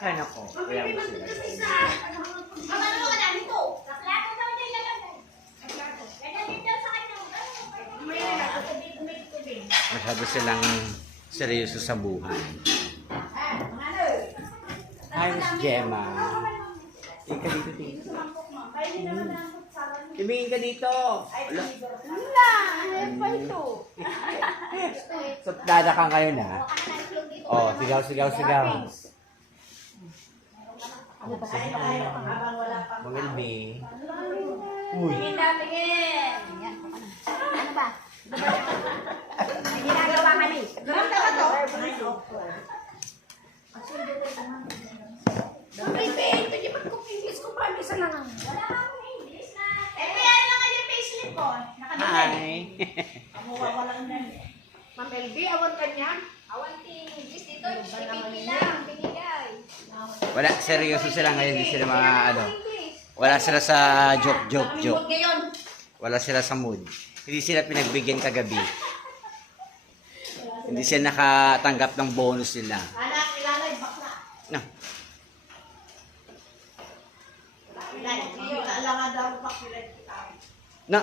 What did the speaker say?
Ay, nako. Kaya mo sila. Masyado silang seryoso sa buhay. Hi, Miss Gemma. Tingin ka dito, tingin. Tumingin ka dito. Wala, ano pa ito? So, dadakan kayo na. Oh, sigaw, sigaw, sigaw. Mangalbi. Uy. Tingin na, tingin. Ano ba? May ginagawa ka ni. Ganun ka ba to? Baby, pwede ba kung English ko pa? Isa lang ang... Wala akong English na... kaya lang yung payslip ko. Hi. Walang na. Ma'am LB, awan ka niya? Awan English dito. Pinipili lang. Pinigay. Wala, seryoso sila ngayon. Hindi sila mga ano. Wala sila sa joke. Wala sila sa mood. Hindi sila pinagbigyan kagabi. Hindi sila nakatanggap ng bonus nila. Anak, ilalay, bakla. No. Ilalay, alangan daw bakla. Na.